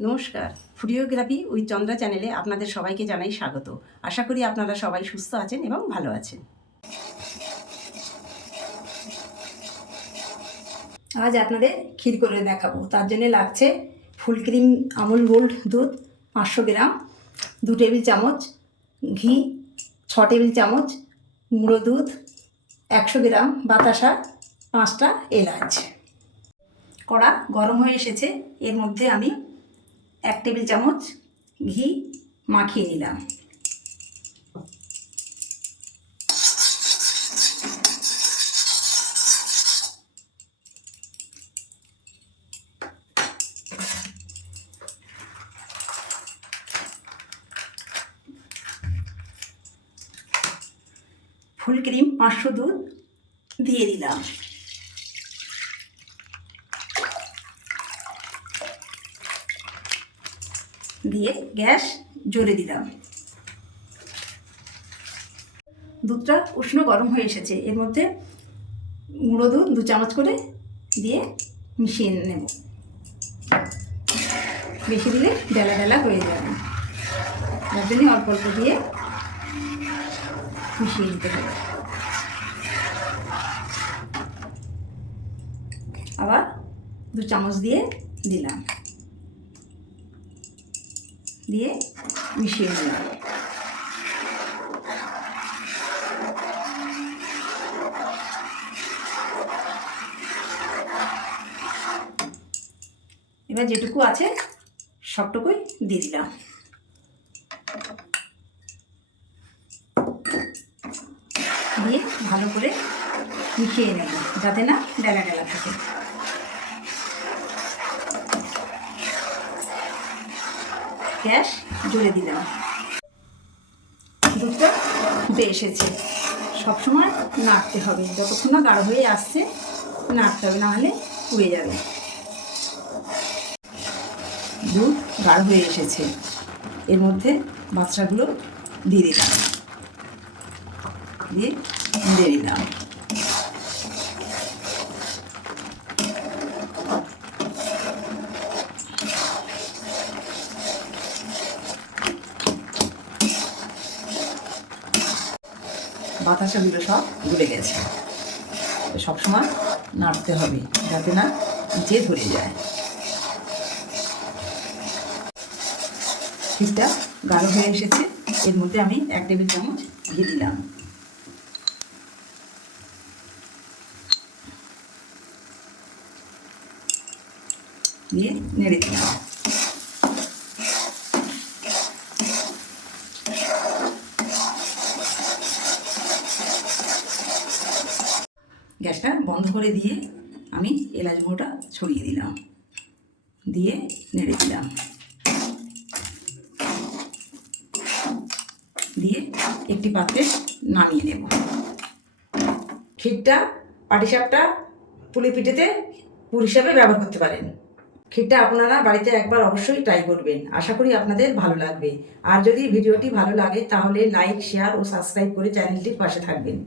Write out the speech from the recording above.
নমস্কার। ফুডিওগ্রাফি উইথ চন্দ্রা চ্যানেলে আপনাদের সবাইকে জানাই স্বাগত। আশা করি আপনারা সবাই সুস্থ আছেন এবং ভালো আছেন। আজ আপনাদের ক্ষীর করে দেখাবো। তার জন্য লাগছে ফুল ক্রিম, আমুল গোল্ড দুধ, পাঁচশো গ্রাম, দু টেবিল চামচ ঘি, ছ টেবিল চামচ গুঁড়ো দুধ, একশো গ্রাম বাতাসা, পাঁচটা এলাচ। কড়া গরম হয়ে এসেছে। এর মধ্যে আমি এক টেবিল চামচ ঘি মাখিয়ে নিলাম। ফুল ক্রিম পাঁচশো দুধ দিয়ে দিলাম। দিয়ে গ্যাস জ্বলে দিলাম। দুধটা উষ্ণ গরম হয়ে এসেছে। এর মধ্যে গুঁড়ো দুধ দু চামচ করে দিয়ে মিশিয়ে নেব। বেশি দিলে ডেলা ডেলা হয়ে যাবে। যার জন্য অল্প অল্প দিয়ে মিশিয়ে দিতে হবে। আবার দু চামচ দিয়ে দিলাম। দিয়ে মিশিয়ে দিলাম এবার যেটুকু আছে, সবটুকুই দিয়ে দিলাম। দিয়ে ভালো করে মিশিয়ে নেব, যাতে না ডেলা ডেলা থাকে। গ্যাস জুড়ে দিলাম। দুধটা ফুটে এসেছে। সবসময় নাড়তে হবে। যতক্ষণ না গাঢ় হয়ে আসছে, নাড়তে হবে, নাহলে পুড়ে যাবে। দুধ গাঢ় হয়ে এসেছে। এর মধ্যে বাচ্চাগুলো দিয়ে দিলাম। দিয়ে দিয়ে দিলাম। বাতাসাগুলো সব গুলে গেছে। সবসময় নাড়তে হবে, যাতে না নিচে ধরে যায়। ক্ষীরটা গাঢ় হয়ে এসেছে। এর মধ্যে আমি এক টেবিল চামচ ঘি দিলাম। দিয়ে নেড়ে দিলাম। গ্যাসটা বন্ধ করে দিয়ে আমি এলাচ গুঁড়োটা ছড়িয়ে দিলাম। দিয়ে নেড়ে দিলাম। দিয়ে একটি পাত্রে নামিয়ে নেব। ক্ষীরটা পাটিসাপটা পুলি পিঠেতে পুর হিসাবে ব্যবহার করতে পারেন। ক্ষীরটা আপনারা বাড়িতে একবার অবশ্যই ট্রাই করবেন। আশা করি আপনাদের ভালো লাগবে। আর যদি ভিডিওটি ভালো লাগে তাহলে লাইক শেয়ার ও সাবস্ক্রাইব করে চ্যানেলটির পাশে থাকবেন।